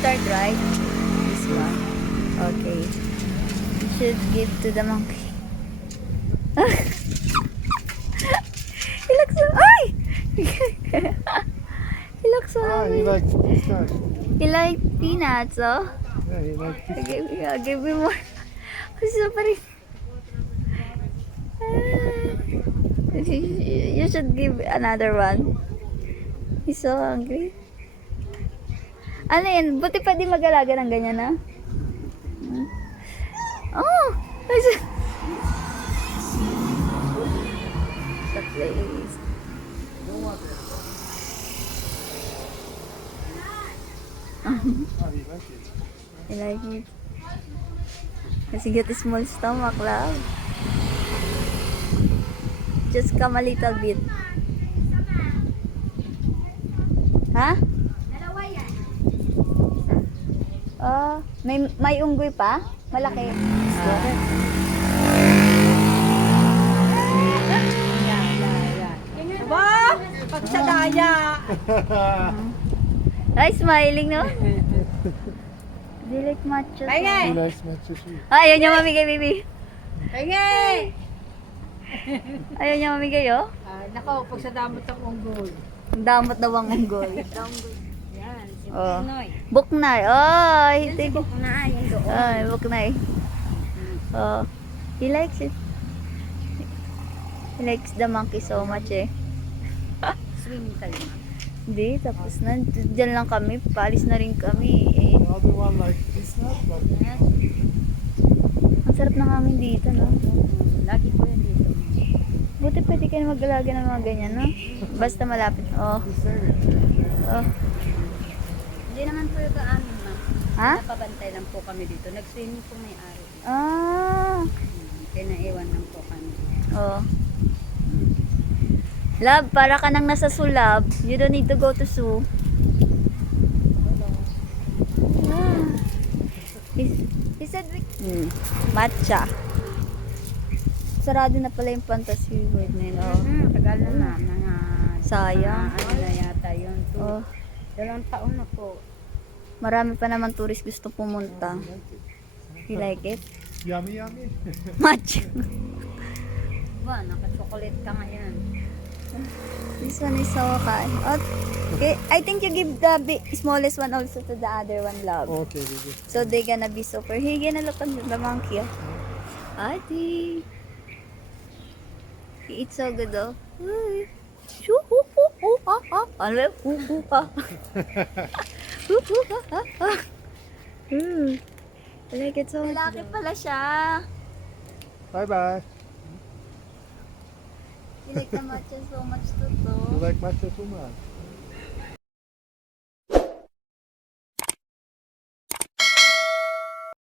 start, right? This one. Okay. You should give to the monkey. He looks so... Ay! He looks so he happy. likes pistache. He likes peanuts, oh? Yeah, he likes pistache. I'll give him more. So funny. You should give another one. He's so hungry. Ano yan? Buti pa di mag-alaga ng ganyan, na? Oh! The place. Oh, he likes it. I like it. Kasi get a small stomach, love. Just come a little bit. Ha? Oh, may unggoy pa? Malaki. Ba? Pag sa daya. Ay, smiling, no? Do you like matcha? He Penge! likes matcha too. Ayaw niya mamigay, baby. Penge! Ayaw niya mamigay, oh. Nako, pag sa damot ang unggol. Ang damot daw ang unggoy. Yan, si Oh. Pinoy. Buknay. Oh, Yan si Bukna, yan doon. Ay, buknay. Oh, he likes it. He likes the monkey so much, eh. Swimming tayo. Hindi, tapos na. Diyan lang kami. Paalis na rin kami, eh. The other one likes peanut, but Ang sarap ng hangin dito, no? Lagi ko yan dito. Buti pwede kayo mag-alaga ng mga ganyan, no? Basta malapit. Oh. he's saving. Oh. Hindi naman po yung kaamin, ma'am. Ha? Napabantay lang po kami dito. Nag-swimming po may ari. Ah. Kaya naiwan lang po kami. Oh. Love, para ka nang nasa sulab. You don't need to go to zoo. Ah. He said we... Matcha. Sarado na pala yung fantasy world na yun. Oh. Tagal na mga... Sayang. Ano na yata yun. Oh. 2 taon na po. Marami pa naman tourist gusto pumunta. You like it? Yummy, yummy. Matcha. Ba, naka-chocolate ka ngayon. This one is so kind. Okay, I think you give the smallest one also to the other one, love. Okay, good. So they gonna be super. Hey, gonna look on the monkey. Oh. Adi. He eats so good, though. Uy. Shoo, hoo, hoo, hoo, ha, ha. Ano ba? Hoo, hoo, ha. Hoo, hoo, ha, ha, ha. I like it so much. Lalaki pala siya. Bye-bye. You like the matcha so much too, You like matcha too much?